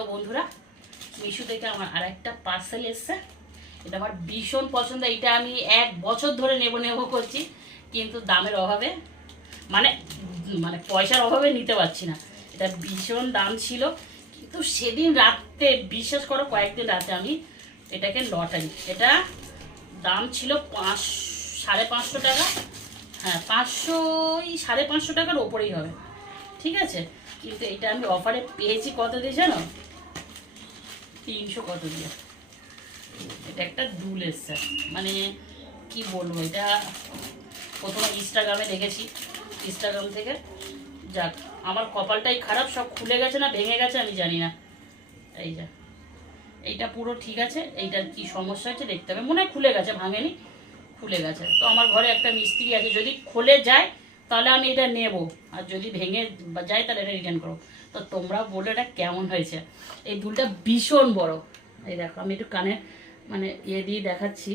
তো বন্ধুরা, মিশো থেকে আমার আর একটা পার্সেল এসছে। এটা আমার ভীষণ পছন্দ। এটা আমি 1 বছর ধরে নেব করছি, কিন্তু দামের অভাবে মানে মানে পয়সার অভাবে নিতে পারছি না। এটা ভীষণ দাম ছিল, কিন্তু সেদিন রাতে, বিশ্বাস করো কয়েকদিন রাতে আমি এটাকে লটারি, এটা দাম ছিল 550 টাকা। হ্যাঁ 500, 550 টাকার ওপরেই হবে, ঠিক আছে। কিন্তু এটা আমি অফারে পেয়েছি কত দিয়ে জানো? 300 কত দিয়ে। এটা একটা দুল এসছে, মানে কি বলবো, এটা প্রথমে ইনস্টাগ্রামে দেখেছি, ইনস্টাগ্রাম থেকে যাক আমার কপালটাই খারাপ, সব খুলে গেছে না ভেঙে গেছে আমি জানি না। এই যা, এইটা পুরো ঠিক আছে, এইটার কি সমস্যা হচ্ছে দেখতে হবে। মনে হয় খুলে গেছে, ভাঙেনি, খুলে গেছে। তো আমার ঘরে একটা মিস্ত্রি আছে, যদি খুলে যায় তাহলে আমি এটা নেব, আর যদি ভেঙে যায় তাহলে এটা রিটার্ন করো। তো তোমরা বলো এটা কেমন হয়েছে। এই দুলটা ভীষণ বড়, এই দেখো আমি একটু কানে মানে ইয়ে দিয়ে দেখাচ্ছি।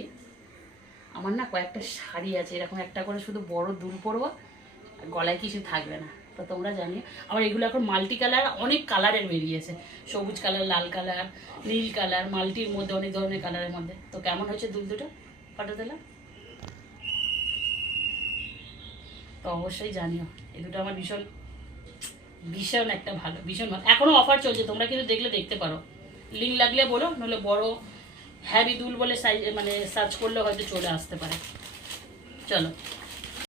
আমার না কয়েকটা শাড়ি আছে এরকম একটা করে শুধু বড় দুল পরবো, গলায় কিছু থাকবে না। তো তোমরা জানিও। আবার এগুলো এখন মাল্টি কালার, অনেক কালারের বেরিয়েছে, সবুজ কালার, লাল কালার, নীল কালার, মাল্টির মধ্যে অনেক ধরনের কালারের মধ্যে। তো কেমন হয়েছে দুল দুটো ফটো দিলাম, তো অবশ্যই জানিও। এই দুটো আমার ভীষণ ভীষণ একটা ভালো, ভীষণ ভালো। এখনও অফার চলছে, তোমরা কিন্তু দেখলে দেখতে পারো, লিঙ্ক লাগলে বলো, নাহলে বড় হ্যাভি দুল বলে সাইজ মানে সার্চ করলে হয়তো চলে আসতে পারে। চলো।